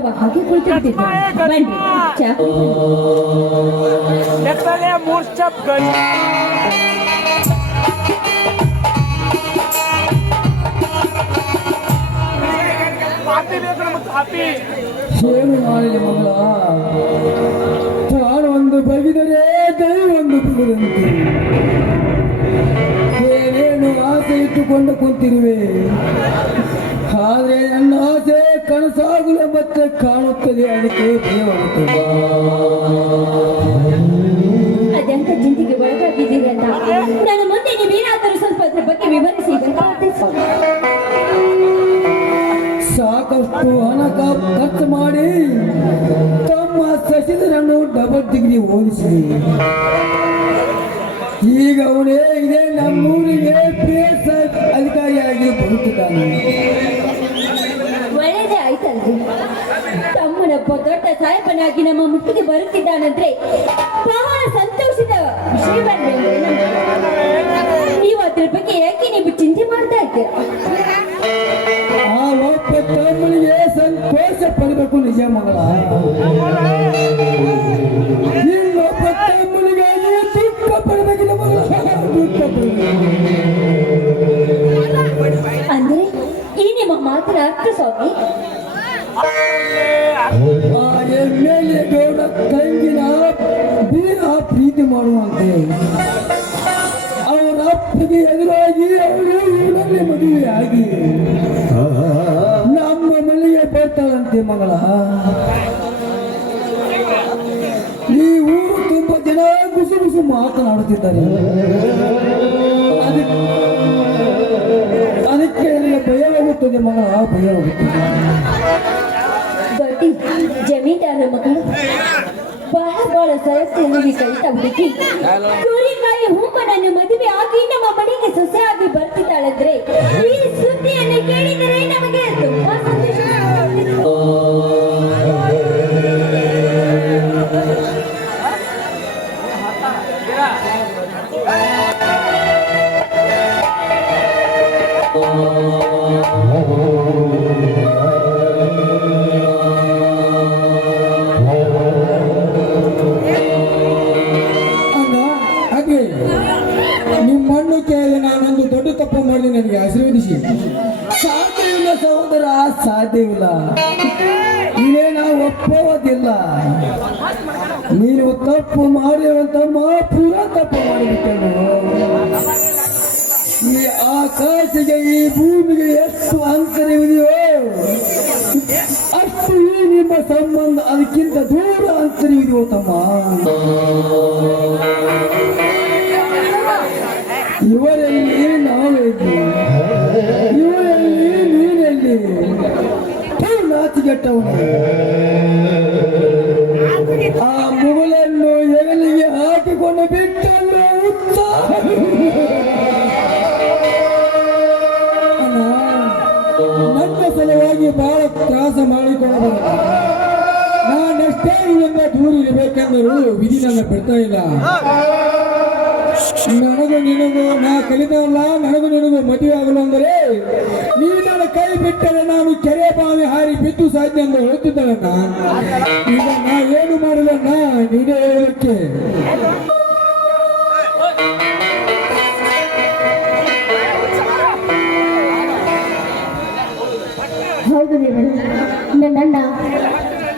ನಾವು ಹಾಗೆ ಕುಳಿತಿರ್ತಿದ್ವಿ ಬನ್ನಿ ಚಾ ಎತ್ತಲೆ ಮೂರ್ ಸ್ಟೆಪ್ ಗಂಟೆ ಕಾಪಿ ಬೇಕು ನಮಗೆ ಕಾಪಿ ಏನು ಮಾಡಲಿ ಮಗಳ ತಮ್ಮ ಸಸಿದರನ್ನು ಡಬಲ್ ಡಿಗ್ರಿ ಓದಿಸಿ ಈಗ ಅವನೇ ಇದೆ ನಮ್ಮೂರಿಗೆ ಪೇಸ್ ಅಧಿಕಾರಿಯಾಗಿ ಬರುತ್ತಿದ್ದಾನೆ. ಒಳ್ಳೇದೇ ಆಯ್ತಲ್ರಿ. ತಮ್ಮನಪ್ಪ ದೊಡ್ಡ ಸಾಹೇಬನಾಗಿ ನಮ್ಮ ಮುಟ್ಟಿಗೆ ಬರುತ್ತಿದ್ದಾನಂದ್ರೆ ಬಹಳ ಸಂತೋಷದ ವಿಷಯವನ್ನೇ ನೀವು ಅದ್ರ ಬಗ್ಗೆ ಯಾಕೆ ನೀವು ಚಿಂತೆ ಮಾಡ್ತಾ ಇದ್ದೀರಾ? ಆ ಒಬ್ಬ ತಮ್ಮನಿಗೆ ಸಂತೋಷ ಪಡಬೇಕು ನಿಜ ಮಗಳ. ಸ್ವಾಮಿ ಆ ಎಮ್ಮೆಲ್ಲೆ ಗೌಡ ತಂಗಿನ ಬೀರ ಪ್ರೀತಿ ಮಾಡುವಂತೆ. ಅವರ ಅಪ್ಪಗೆ ಎದುರಾಗಿ ಅವರು ಇವನಲ್ಲಿ ಮದುವೆ ನಮ್ಮ ಮನೆಗೆ ಬರ್ತಾಳಂತೆ ಮಗಳ. ಗುಸು ಮಾತನಾಡುತ್ತಿದ್ದಾರೆ. ಅದಕ್ಕೆ ನನಗೆ ಭಯವಾಗುತ್ತದೆ ಮಗಳ ಭಯವಾಗುತ್ತದೆ ದೊಡ್ಡ ಜಮೀನ್ದಾರ ಮಗಳು. ಬಹಳ ಬಹಳ ಸರಸ್ತಿಯಲ್ಲಿ ಕಲಿತ ಹುಡುಗಿ ಸೂರ್ಯಕಾಯಿ ಹೂಕನನ್ನು ಮದುವೆ ಆಗಿ ನಮ್ಮ ಮನೆಗೆ ಸೊಸೆಯಾಗಿ ಬರ್ತಿದ್ದಾಳಂದ್ರೆ ಈ ಸುದ್ದಿಯನ್ನು ಸಾಧ್ಯವಿಲ್ಲ ಸಹೋದರ, ಸಾಧ್ಯವಿಲ್ಲ. ಇದೇ ನಾವು ಒಪ್ಪುವುದಿಲ್ಲ. ನೀನು ತಪ್ಪು ಮಾಡಿರುವಂತ ಮಹಾಪೂರ ತಪ್ಪು ಮಾಡಿಬಿಟ್ಟನು. ಈ ಆಕಾಶಕ್ಕೆ ಈ ಭೂಮಿಗೆ ಎಷ್ಟು ಅಂತರವಿದೆಯೋ, ಅಷ್ಟು ಈ ನಿಮ್ಮ ಸಂಬಂಧ ಅದಕ್ಕಿಂತ ದೂರ ಅಂತರವಿದೆಯೋ ತಮ್ಮ. ಇವರಲ್ಲಿ ನಾವೇ ಇವರಲ್ಲಿ ಆ ಮುಗುಲನ್ನು ಎಗಲಿಗೆ ಹಾಕಿಕೊಂಡು ಬಿಟ್ಟಲ್ಲ ಉತ್ಸಾಹ ನನ್ನ ಸಲುವಾಗಿ ಬಹಳ ತ್ರಾಸ ಮಾಡಿಕೊಳ್ಳಬಹುದು ನಾನಷ್ಟೇ ಇದನ್ನ ದೂರ ಇರಬೇಕೆಂದರೂ ವಿಧಿ ನನ್ನ ಬಿಡ್ತಾ ಇಲ್ಲ. ನನಗೂ ನಿನಗೂ, ನಾ ಕಲಿತವಲ್ಲ ನನಗೂ ನಿನಗೂ ಮದುವೆ ಆಗಲು ಅಂದರೆ ನೀ ನನ್ನ ಕೈ ಬಿಟ್ಟರೆ ನಾನು ಕೆರೆ ಬಾವಿ ಹಾರಿ ಬಿದ್ದು ಸಾಧ್ಯ ಎಂದು ಹೇಳುತ್ತಿದ್ದಳಣ್ಣ ಈಗ ನಾ ಏನು ಮಾಡಲಣ್ಣ ನೀನೇ ಹೇಳೋಕ್ಕೆ ಹೌದು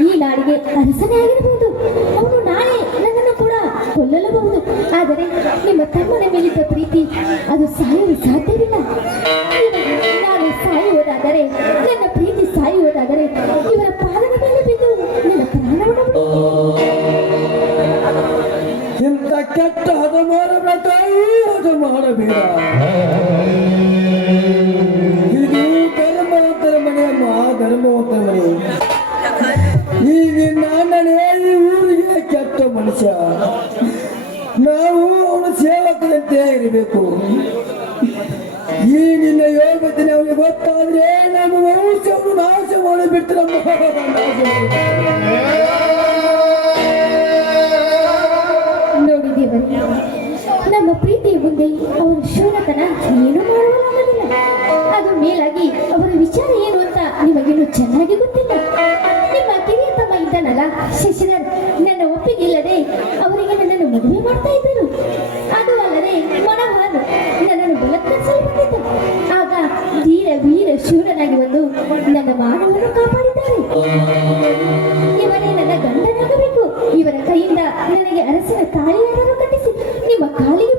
ಈ ನಾಡಿಗೆ ಅರಸನೇ ಆಗಿರಬಹುದು ಅವನು ನಾಳೆ ನನ್ನನ್ನು ಕೂಡ ಕೊಲ್ಲಲಬಹುದು ಆದರೆ ನಿಮ್ಮ ತಮ್ಮನ ಮೇಲಿದ್ದ ಪ್ರೀತಿ, ಅದು ಸಾಯಲು ಸಾಧ್ಯವಿಲ್ಲ. ನಾನು ಸಾಯುವುದಾದರೆ, ನನ್ನ ಪ್ರೀತಿ ಸಾಯುವುದಾದರೆ ಇವರ ಪಾಲನ ಮೇಲೆ ಬಿದ್ದು ನನ್ನ ಪ್ರಾಣವನ್ನು. ಇಂಥ ಕೆಟ್ಟ ಹದ ಮಾಡಬೇಡ ತಾಯಿ ಹದ ಮಾಡಬೇಡ. ಇದು ಧರ್ಮವಂತರ ಮನೆ ಅಮ್ಮ ಧರ್ಮವಂತರ ಮನೆ ಈಗ ನಾನೇ ಈ ಊರಿಗೆ ಕೆಟ್ಟ ಮನುಷ್ಯ. ನಾವು ಇರಬೇಕು ಈ ನಿನ್ನ ಯೋಗ್ಯತೆ ಅವನಿಗೆ ಗೊತ್ತಾದ್ರೆ ನಮ್ಮ ವಂಶವನ್ನು ನಾಶ ಮಾಡಿಬಿಟ್ಟು ನಮ್ಮ ನೋಡಿ ನಮ್ಮ ಪ್ರೀತಿ ಮುಂದೆ ಅವರ ಶೂರತನ ಏನು ಮಾಡಲಾಗುವುದಿಲ್ಲ ಅದು ಮೇಲಾಗಿ ಅವರ ವಿಚಾರ ಏನು ಅಂತ ನಿಮಗೇನು ಚೆನ್ನಾಗಿ ಗೊತ್ತಿಲ್ಲ. ನಿಮ್ಮ ಶಶಿಧರ್, ನನ್ನ ಒಪ್ಪಿಗೆ ಇಲ್ಲದೆ ಅವರಿಗೆ ನನ್ನನ್ನು ಮದುವೆ ಮಾಡ್ತಾ ಇದ್ದರು. ನನ್ನನ್ನು ಬಲತ್ಕರಿಸಲು ಬಂದಿದ್ದ ಆಗ ಧೀರ ವೀರ ಶೂರನಾಗಿ ಬಂದು ನನ್ನ ಮಾನವನ್ನು ಕಾಪಾಡಿದ್ದಾರೆ. ಇವನೇ ನನ್ನ ಗಂಡನಾಗಬೇಕು. ಇವರ ಕೈಯಿಂದ ನನಗೆ ಅರಸನ ತಾಳಿಯನ್ನು ಕಟ್ಟಿಸಿ. ನಿಮ್ಮ ಕಾಲಿಗೆ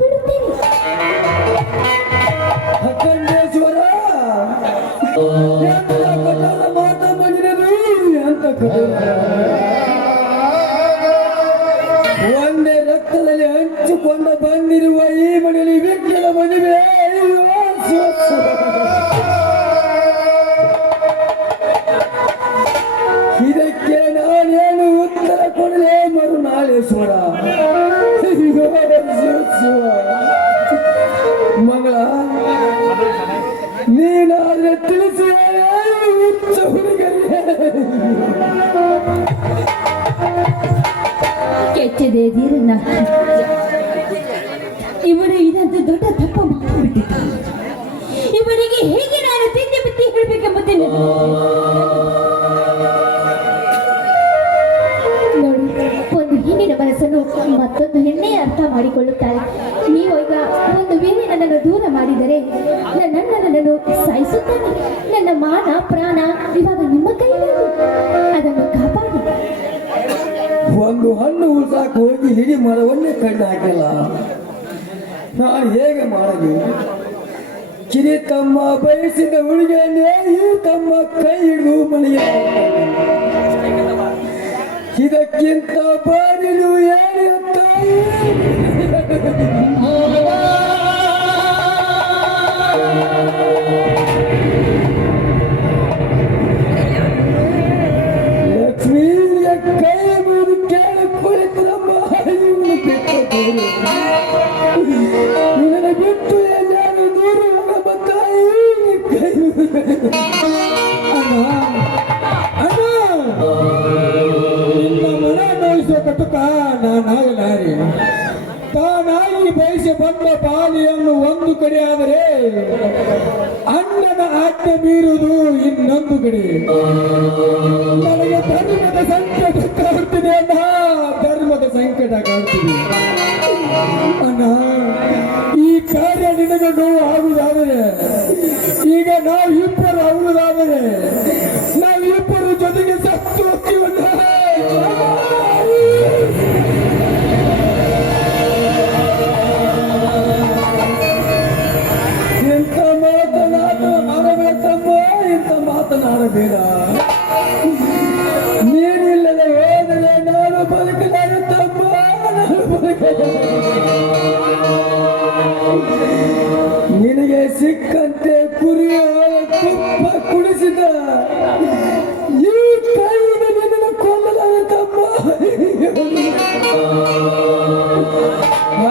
ಅಂತ ಒಂದೇ ರಕ್ತದಲ್ಲಿ ಹಂಚಿಕೊಂಡು ಬಂದಿರುವ ಈ ನೀನಾದ್ರೆ ತಿಳಿಸಿ ಕೆಚ್ಚದೆ ಧೀರನ್ನ ಇವರು ಇದೊಂದು ದೊಡ್ಡ ತಪ್ಪು ಮಾಡಿಬಿಟ್ಟಿದ್ದ ಇವರಿಗೆ ಹೇಗೆ ನಾನು ತಿಂಡಿ ಬಿತ್ತಿ ಹೆಣ್ಣಿನ ಮನಸ್ಸನ್ನು ಮತ್ತೊಂದು ಹೆಣ್ಣೆ ಅರ್ಥ ಮಾಡಿಕೊಳ್ಳುತ್ತಾರೆ. ನೀವು ಈಗ ಒಂದು ವೇಳೆ ನನ್ನನ್ನು ದೂರ ಮಾಡಿದರೆ ಸಾಯಿಸುತ್ತಾನೆ ನನ್ನ ಮಾನ, ಪ್ರಾಣ ಇವಾಗ ನಿಮ್ಮ ಕೈಯಲ್ಲಿ ಅದನ್ನು ಕಾಪಾಡಿ. ಒಂದು ಹಣ್ಣು ಉಳ್ಸಾಕ ಹೋಗಿ ಹಿಡಿ ಮರವನ್ನೇ ಕಣ್ಣು ಹಾಕಿಲ್ಲ ನಾನು ಹೇಗೆ ಮಾಡಲಿ? ಕಿರಿ ತಮ್ಮ ಬಯಸಿದ ಹುಡುಗಿಯನ್ನೇ ತಮ್ಮ ಕೈ ಹಿಡಿದು ಮನೆಯ ಇದಕ್ಕಿಂತ ಬಾಗಿಲು ನಾನಾಗಲಾರೆ ತಾನಾಗಿ ಬಯಸಿ ಬಂದ ಬಾಲಿಯನ್ನು ಒಂದು ಕಡೆ ಆದರೆ ಅಣ್ಣನ ಆಜ್ಞೆ ಮೀರುವುದು ಇನ್ನೊಂದು ಕಡೆ. ನನಗೆ ಧರ್ಮದ ಸಂಕಟ ಕಾಡ್ತಿದೆ ಅಣ್ಣ. ಧರ್ಮದ ಸಂಕಟ ಕಾಡ್ತಿದೆ ಅಣ್ಣ, ಈ ಕಾರ್ಯ ನಿನಗೆ ನೋವು ಆಗುವುದಾದರೆ, ಈಗ ನಾವು ಇಬ್ಬರು ಆಗುವುದಾದರೆ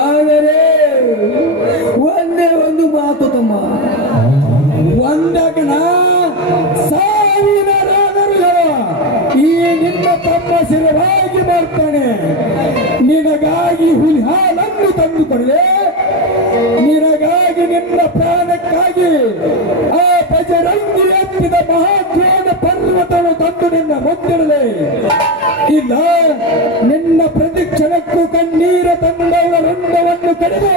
ಆದರೆ ಒಂದೇ ಒಂದು ಮಾತು ತಮ್ಮ. ಒಂದಗಣ ಹೇಳ ಈ ನಿನ್ನ ತಮ್ಮ ಸಿರವಾಗಿ ಮಾಡ್ತಾನೆ. ನಿನಗಾಗಿ ಹುಲಿ ಹಾಲನ್ನು ತಂದು ಕೊಡಲೆ ಇಲ್ಲ. ನಿನ್ನ ಪ್ರತಿಕ್ಷಣಕ್ಕೂ ಕಣ್ಣೀರ ತಂದವರ ರಂಗವನ್ನು ಕಡಿದು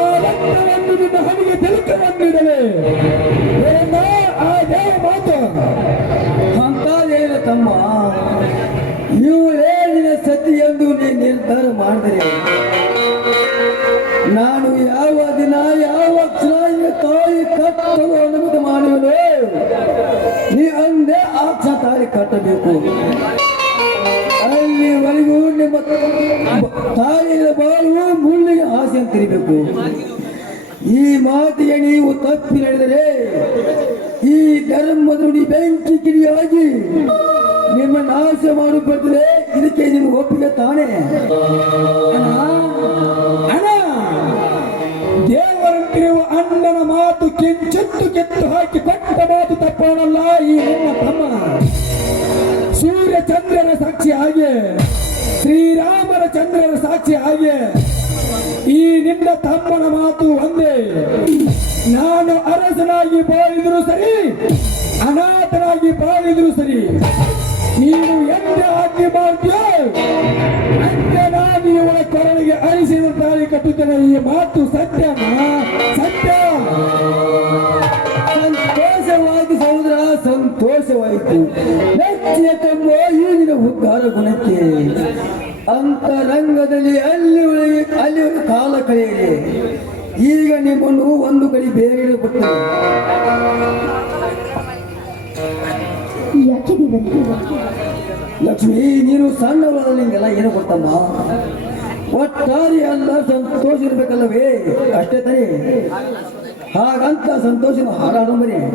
ಆ ರಂಗವನ್ನು ನಿನ್ನ ಹಣಿಗೆ ತಿಲಕವನ್ನಿಡಲೆ ಏನ ಆ ದೇವ ಮಾತು. ಅಂತೇನು ತಮ್ಮ ಇವರೇ ನಿನ್ನ ಸತಿ ಎಂದು ನೀ ನಿರ್ಧಾರ ಮಾಡಿದರೆ. ನಾನು ಯಾವ ದಿನ, ಯಾವ ಕ್ಷಣ ತಾಯಿ ಕಟ್ಟಲು ಅನುಮತಿ ಮಾಡಿದ್ರೆ ನೀ ಅಂದೇ ಆ ತಾಯಿ ಕಟ್ಟಬೇಕು. ನಿಮ್ಮ ತಾಯಿಯ ಬಾಳು ಮುಳ್ಳಿಗೆ ಆಸೆ ತಿರಿಬೇಕು ಈ ಮಾತಿಗೆ ನೀವು ತಪ್ಪಿ ನಡೆದರೆ ಈ ಧರ್ಮದ ನುಡಿ ಬೆಂಕಿ ಕಿಡಿಯಾಗಿ ನಿಮ್ಮ ನಾಶ ಮಾಡುತ್ತಿದ್ರೆ ಇದಕ್ಕೆ ನಿಮ್ಗೆ ಒಪ್ಪಿಗೆ ತಾನೇ. ಅಣ್ಣ, ದೇವರಂತಿರುವ ಅಣ್ಣನ ಮಾತು ಕಿಂಚಿತ್ತು ಕೆತ್ತು ಹಾಕಿ ಕೊಟ್ಟ ಮಾತು ತಪ್ಪೋಣಲ್ಲ ಈ ನಿನ್ನ ತಮ್ಮ. ಸೂರ್ಯ ಚಂದ್ರನ ಸಾಕ್ಷಿ ಹಾಗೆ. ಚಂದ್ರನ ಹಾಗೆ ಈ ನಿನ್ನ ತಮ್ಮನ ಮಾತು ಒಂದೇ. ನಾನು ಅರಸನಾಗಿ ಬಾಳಿದ್ರು ಸರಿ, ಅನಾಥನಾಗಿ ಬಾಳಿದ್ರು ಸರಿ, ನೀನು ಎಂದೆ ಆಜ್ಞೆ ಮಾಡ್ತೀಯೋ ಅಂತೆ ನಾನು ಇವಳ ಕೊರಳಿಗೆ ಅರಿಸಿದ ತಾಳಿ ಕಟ್ಟುತ್ತೇನೆ. ಈ ಮಾತು ಸತ್ಯನಾ ಸತ್ಯ. ಸಂತೋಷವಾಯಿತು ಸಹೋದರ, ಸಂತೋಷವಾಯಿತು. ನೆಚ್ಚಿನ ತಮ್ಮ ಉದ್ಧಾರ ಗುಣಕ್ಕೆ ಅಂತರಂಗದಲ್ಲಿ ಅಲ್ಲಿ ಒಳಗೆ ಅಲ್ಲಿ ಕಾಲ ಕಳೆಯಲಿ ಈಗ ನಿಮ್ಮನ್ನು ಒಂದು ಕಡೆ ಬೇರೆ ದೇವರೇ ಲಕ್ಷ್ಮಿ, ನೀನು ಸಣ್ಣವರಲ್ಲಿ ಹಿಂಗೆಲ್ಲ ಏನು ಕೊಟ್ಟಮ್ಮ? ಒಟ್ಟಾರಿ ಅಲ್ಲ ಸಂತೋಷ ಇರ್ಬೇಕಲ್ಲವೇ? ಅಷ್ಟೇ ತಾನೇ. ಹಾಗಂತ ಸಂತೋಷ ಹಾರಾಡಂಬರಿ ಹಾ